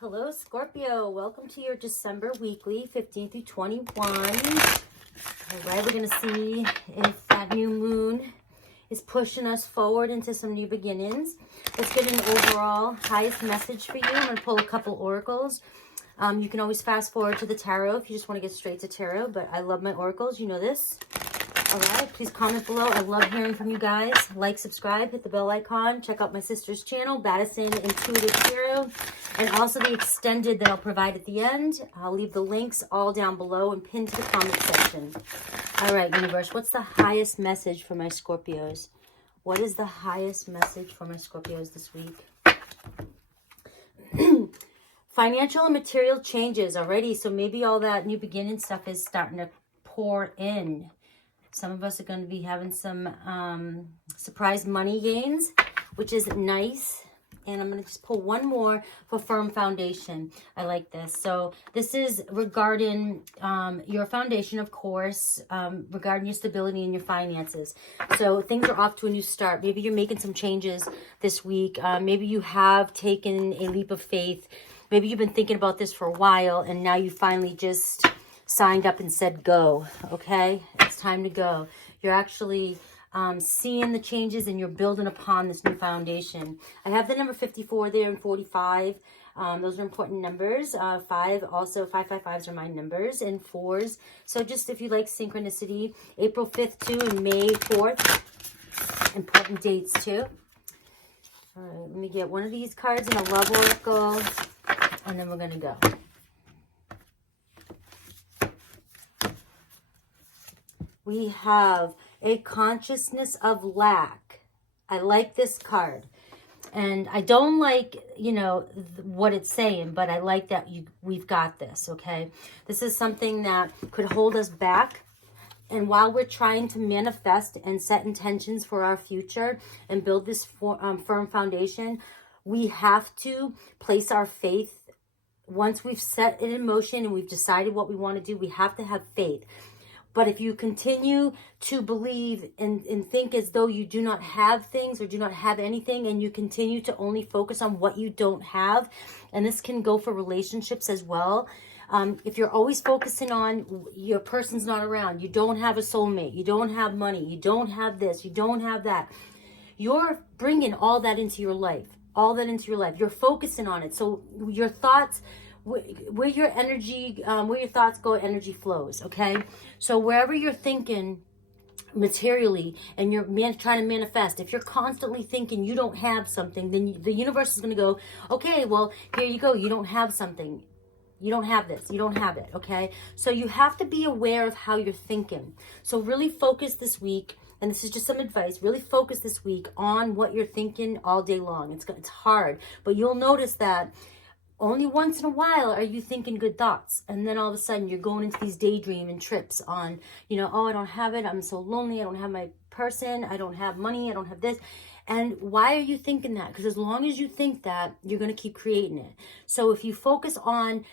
Hello, Scorpio. Welcome to your December weekly, 15 through 21. All right, we're going to see if that new moon is pushing us forward into some new beginnings. Let's get an overall highest message for you. I'm going to pull a couple oracles. You can always fast forward to the tarot if you just want to get straight to tarot, but I love my oracles. You know this. All right, please comment below. I love hearing from you guys. Like, subscribe, hit the bell icon. Check out my sister's channel, BADDISON Intuitive Tarot, and also the extended that I'll provide at the end. I'll leave the links all down below and pinned to the comment section. All right, universe, what's the highest message for my Scorpios? What is the highest message for my Scorpios this week? Financial and material changes already, so maybe all that new beginning stuff is starting to pour in. Some of us are going to be having some surprise money gains, which is nice. And I'm going to just pull one more for firm foundation. I like this. So this is regarding your foundation, of course, regarding your stability and your finances. So things are off to a new start. Maybe you're making some changes this week. Maybe you have taken a leap of faith. Maybe you've been thinking about this for a while, and now you finally just signed up and said go. Okay, it's time to go. You're actually seeing the changes and you're building upon this new foundation. I have the number 54 there and 45. Those are important numbers. 5, also 555s are my numbers, and 4s. So just if you like synchronicity, April 5th too and May 4th. Important dates too. All right, let me get one of these cards in a love oracle, and then we're going to go. We have a consciousness of lack. I like this card. And I don't like, you know, what it's saying, but I like that we've got this, okay? This is something that could hold us back. And while we're trying to manifest and set intentions for our future and build this firm foundation, we have to place our faith. Once we've set it in motion and we've decided what we want to do, we have to have faith. But if you continue to believe and think as though you do not have things or do not have anything, and you continue to only focus on what you don't have, and this can go for relationships as well. If you're always focusing on your person's not around, you don't have a soulmate, you don't have money, you don't have this, you don't have that, you're bringing all that into your life, You're focusing on it. So your thoughts, where your energy, where your thoughts go, energy flows, okay? So wherever you're thinking materially and you're trying to manifest, if you're constantly thinking you don't have something, then the universe is going to go, okay, well, here you go. You don't have something. You don't have this. You don't have it, okay? So you have to be aware of how you're thinking. So really focus this week, and this is just some advice, really focus this week on what you're thinking all day long. It's hard, but you'll notice that only once in a while are you thinking good thoughts. And then all of a sudden you're going into these daydreaming trips on, you know, oh, I don't have it. I'm so lonely. I don't have my person. I don't have money. I don't have this. And why are you thinking that? Because as long as you think that, you're going to keep creating it. So if you focus on,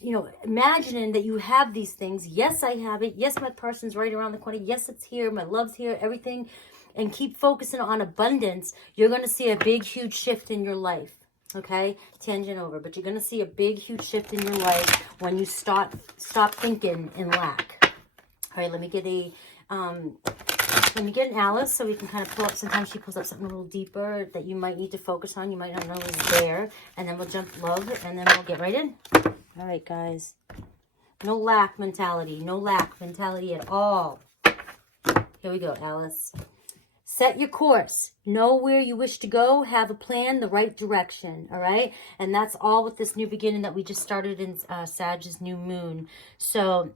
you know, imagining that you have these things. Yes, I have it. Yes, my person's right around the corner. Yes, it's here. My love's here. Everything. And keep focusing on abundance. You're going to see a big, huge shift in your life. Okay, tangent over, but you're going to see a big, huge shift in your life when you stop thinking in lack. All right, let me get an Alice so we can kind of pull up. Sometimes she pulls up something a little deeper that you might need to focus on. You might not know is there. And then we'll jump love, and then we'll get right in. All right, guys. No lack mentality. No lack mentality at all. Here we go, Alice. Set your course. Know where you wish to go. Have a plan, the right direction. All right? And that's all with this new beginning that we just started in Sag's new moon. So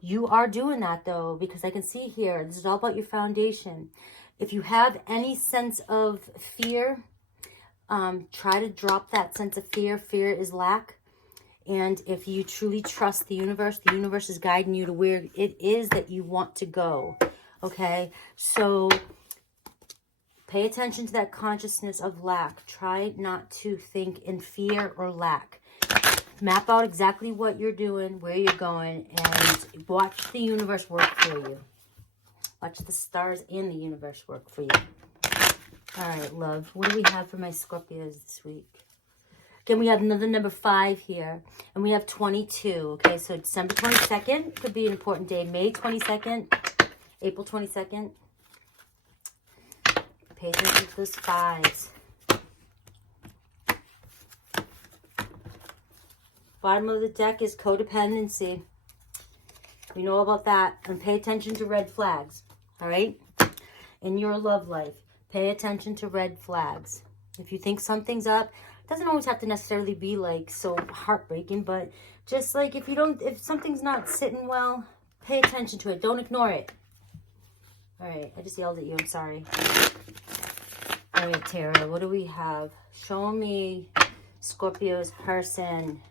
you are doing that, though, because I can see here, this is all about your foundation. If you have any sense of fear, try to drop that sense of fear. Fear is lack. And if you truly trust the universe is guiding you to where it is that you want to go. Okay? So pay attention to that consciousness of lack. Try not to think in fear or lack. Map out exactly what you're doing, where you're going, and watch the universe work for you. Watch the stars and the universe work for you. All right, love. What do we have for my Scorpios this week? Again, we have another number 5 here. And we have 22. Okay, so December 22nd could be an important day. May 22nd, April 22nd. Pay attention to those 5s. Bottom of the deck is codependency. We know about that. And pay attention to red flags. All right? In your love life, pay attention to red flags. If you think something's up, it doesn't always have to necessarily be like so heartbreaking, but just like if something's not sitting well, pay attention to it. Don't ignore it. All right, I just yelled at you. I'm sorry. All right, Tara, what do we have? Show me Scorpio's person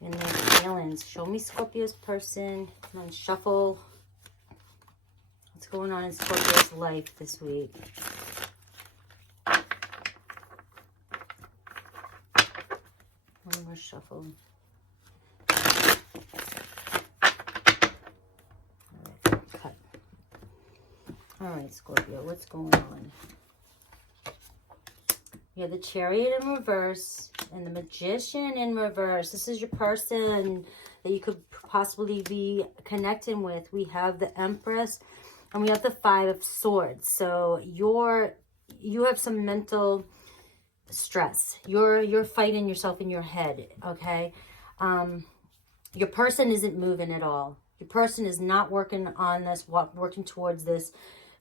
and their feelings. Show me Scorpio's person. Come on, shuffle. What's going on in Scorpio's life this week? One more shuffle. Alright, cut. Alright, Scorpio, what's going on? You have the Chariot in reverse and the Magician in reverse. This is your person that you could possibly be connecting with. We have the Empress and we have the 5 of Swords. So you have some mental stress. You're fighting yourself in your head, okay? Your person isn't moving at all. Your person is not working on this, working towards this.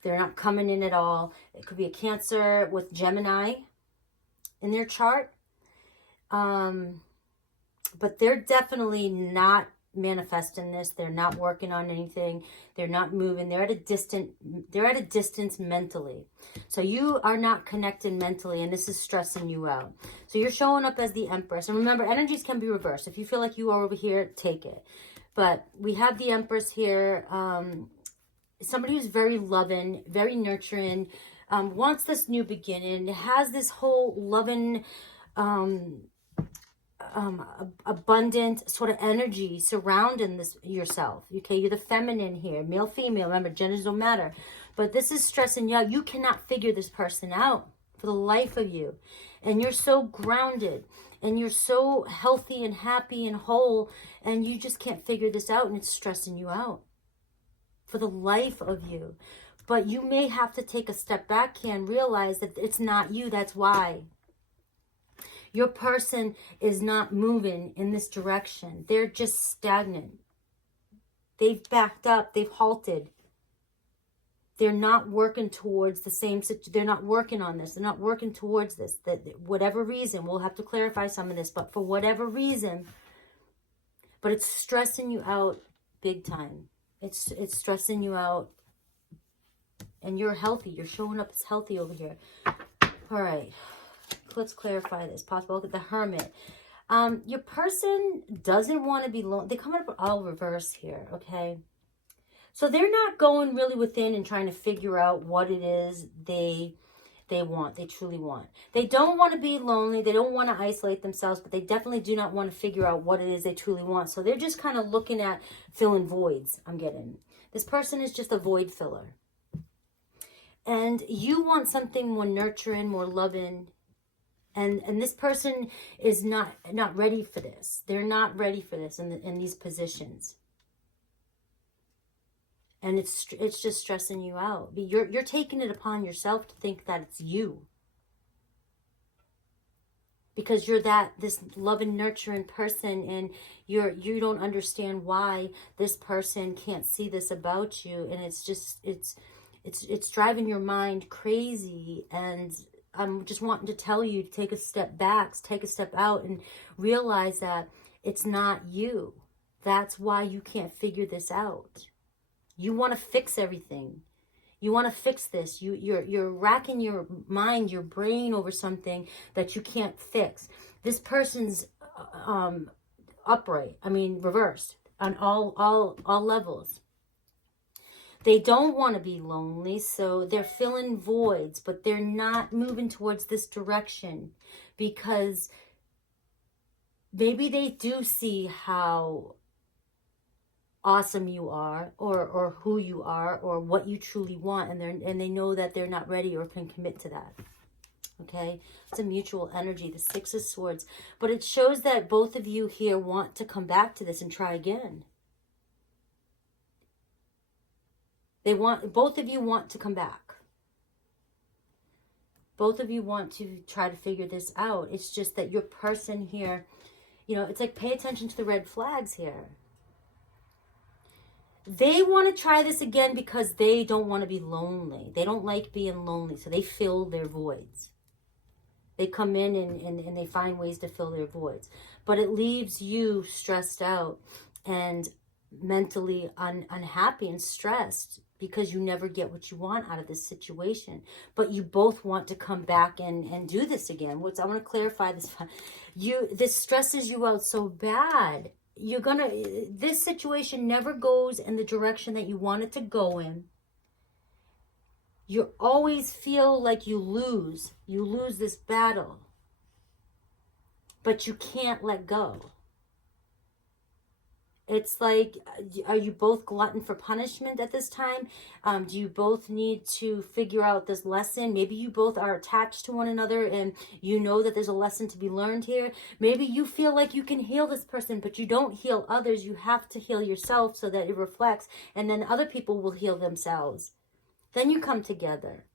They're not coming in at all. It could be a Cancer with Gemini in their chart. But they're definitely not manifesting this. They're not working on anything. They're not moving. They're at a distance mentally. So you are not connected mentally, and this is stressing you out. So you're showing up as the Empress. And remember, energies can be reversed. If you feel like you are over here, take it. But we have the Empress here. Somebody who's very loving, very nurturing, wants this new beginning, has this whole loving, abundant sort of energy surrounding this yourself. Okay, you're the feminine here, male, female. Remember, genders don't matter. But this is stressing you out. You cannot figure this person out for the life of you. And you're so grounded. And you're so healthy and happy and whole. And you just can't figure this out. And it's stressing you out for the life of you. But you may have to take a step back here and realize that it's not you. That's why. Your person is not moving in this direction. They're just stagnant. They've backed up. They've halted. They're not working towards the same situation. They're not working on this. They're not working towards this. That whatever reason, we'll have to clarify some of this, but for whatever reason, but it's stressing you out big time. It's stressing you out. And you're healthy. You're showing up as healthy over here. All right. Let's clarify this. Possible. Look at the Hermit. Your person doesn't want to be alone. They come up all reverse here, okay? So they're not going really within and trying to figure out what it is they want. They truly want. They don't want to be lonely. They don't want to isolate themselves, but they definitely do not want to figure out what it is they truly want. So they're just kind of looking at filling voids, I'm getting. This person is just a void filler. And you want something more nurturing, more loving. And this person is not ready for this. They're not ready for this in these positions. And it's just stressing you out. You're taking it upon yourself to think that it's you. Because you're this loving, nurturing person, and you don't understand why this person can't see this about you, and it's driving your mind crazy. And I'm just wanting to tell you to take a step back, take a step out, and realize that it's not you. That's why you can't figure this out. You want to fix everything. You want to fix this. You're racking your mind, your brain over something that you can't fix. This person's upright. I mean, reversed on all levels. They don't want to be lonely, so they're filling voids, but they're not moving towards this direction because maybe they do see how awesome you are, or who you are, or what you truly want, and they know that they're not ready or can commit to that. Okay, it's a mutual energy, the Six of Swords. But it shows that both of you here want to come back to this and try again. Both of you want to come back. Both of you want to try to figure this out. It's just that your person here, you know, it's like pay attention to the red flags here. They want to try this again because they don't want to be lonely. They don't like being lonely, so they fill their voids. They come in and they find ways to fill their voids. But it leaves you stressed out and mentally unhappy and stressed because you never get what you want out of this situation. But you both want to come back and do this again. I want to clarify this. This stresses you out so bad. This situation never goes in the direction that you want it to go in. You always feel like you lose this battle, but you can't let go. It's like, are you both glutton for punishment at this time? Do you both need to figure out this lesson? Maybe you both are attached to one another and you know that there's a lesson to be learned here. Maybe you feel like you can heal this person, but you don't heal others. You have to heal yourself so that it reflects, and then other people will heal themselves. Then you come together.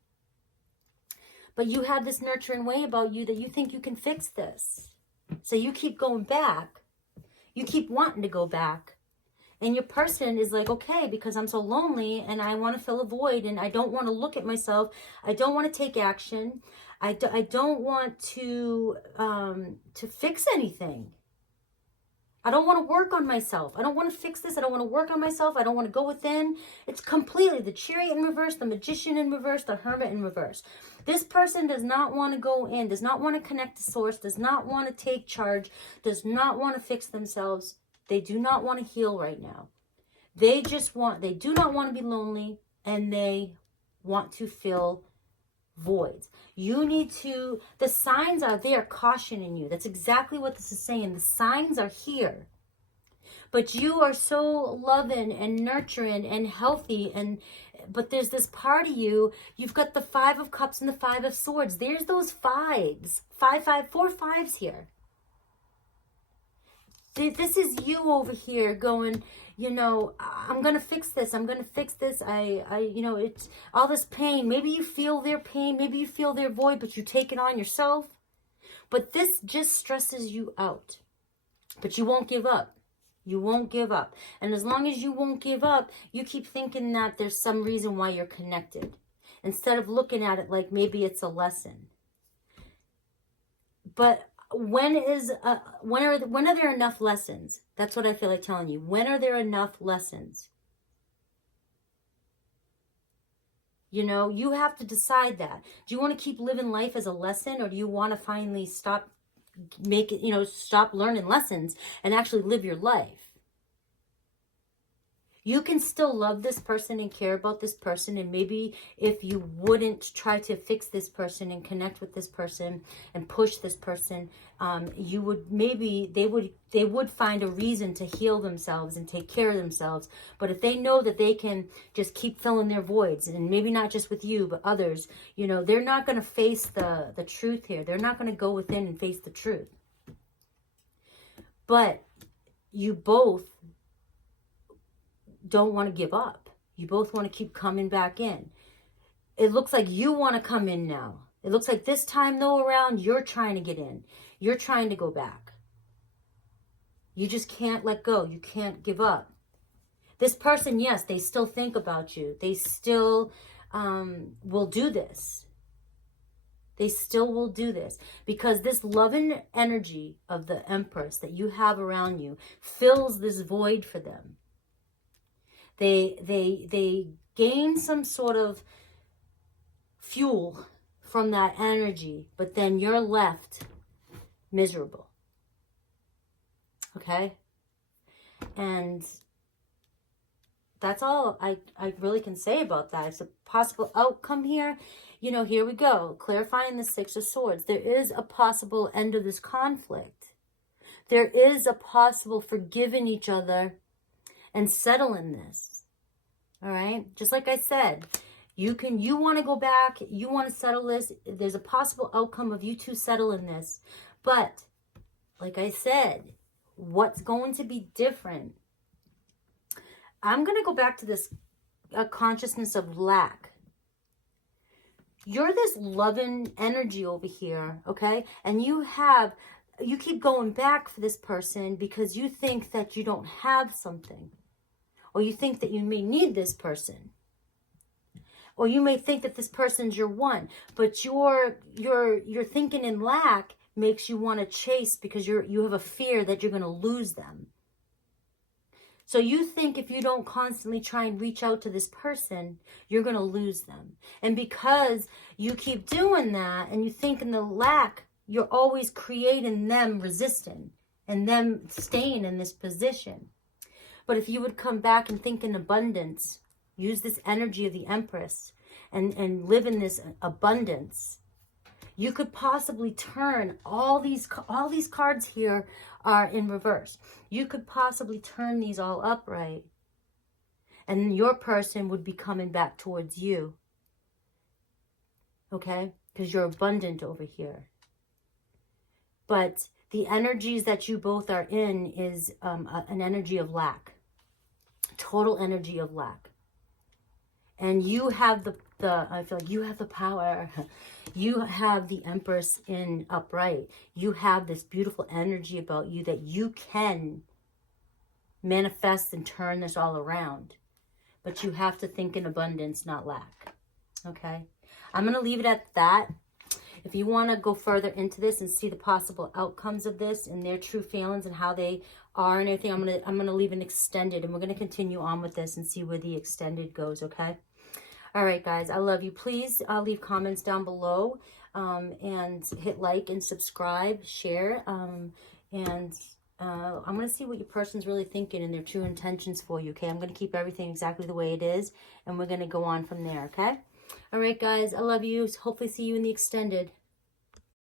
But you have this nurturing way about you that you think you can fix this. So you keep going back. You keep wanting to go back. And your person is like, okay, because I'm so lonely and I want to fill a void and I don't want to look at myself. I don't want to take action. I don't want to fix anything. I don't want to work on myself. I don't want to fix this. I don't want to work on myself. I don't want to go within. It's completely the Chariot in reverse, the Magician in reverse, the Hermit in reverse. This person does not want to go in, does not want to connect to source, does not want to take charge, does not want to fix themselves. They do not want to heal right now. They do not want to be lonely, and they want to fill voids. You need to, the signs are there cautioning you. That's exactly what this is saying. The signs are here. But you are so loving and nurturing and healthy, but there's this part of you, you've got the Five of Cups and the Five of Swords. There's those fives. 4 5s here. This is you over here going, you know, I'm going to fix this. I'm going to fix this. You know, it's all this pain. Maybe you feel their pain. Maybe you feel their void, but you take it on yourself. But this just stresses you out. But you won't give up. You won't give up. And as long as you won't give up, you keep thinking that there's some reason why you're connected, instead of looking at it like maybe it's a lesson. But when are there enough lessons? That's what I feel like telling you. When are there enough lessons? You know, you have to decide that. Do you want to keep living life as a lesson, or do you want to finally stop learning lessons and actually live your life? You can still love this person and care about this person, and maybe if you wouldn't try to fix this person and connect with this person and push this person, they would find a reason to heal themselves and take care of themselves. But if they know that they can just keep filling their voids, and maybe not just with you but others, you know, they're not going to face the truth here. They're not going to go within and face the truth. But you both don't want to give up. You both want to keep coming back in. It looks like you want to come in now. It looks like this time though around, you're trying to get in. You're trying to go back. You just can't let go. You can't give up. This person, yes, they still think about you. They still will do this. They still will do this because this loving energy of the Empress that you have around you fills this void for them. They gain some sort of fuel from that energy, but then you're left miserable. Okay? And that's all I really can say about that. It's a possible outcome here. You know, here we go. Clarifying the Six of Swords. There is a possible end of this conflict. There is a possible forgiving each other and settling this. All right? Just like I said, You want to go back, you want to settle this. There's a possible outcome of you two settling this. But, like I said, what's going to be different? I'm going to go back to this consciousness of lack. You're this loving energy over here, okay? And you keep going back for this person because you think that you don't have something. Or you think that you may need this person. Or you may think that this person's your one. But your thinking in lack makes you want to chase because you have a fear that you're going to lose them. So you think if you don't constantly try and reach out to this person, you're going to lose them. And because you keep doing that and you think in the lack, you're always creating them resisting and them staying in this position. But if you would come back and think in abundance, use this energy of the Empress and live in this abundance, you could possibly turn all these cards here are in reverse. You could possibly turn these all upright and your person would be coming back towards you. Okay? Because you're abundant over here. But the energies that you both are in is an energy of lack. Total energy of lack. And you have I feel like you have the power. You have the Empress in upright. You have this beautiful energy about you that you can manifest and turn this all around. But you have to think in abundance, not lack. Okay? I'm going to leave it at that. If you want to go further into this and see the possible outcomes of this and their true feelings and how they are and everything, I'm gonna leave an extended, and we're going to continue on with this and see where the extended goes, okay? All right, guys, I love you. Please leave comments down below and hit like and subscribe, share, and I'm going to see what your person's really thinking and their true intentions for you, okay? I'm going to keep everything exactly the way it is, and we're going to go on from there, okay? All right, guys, I love you. Hopefully see you in the extended.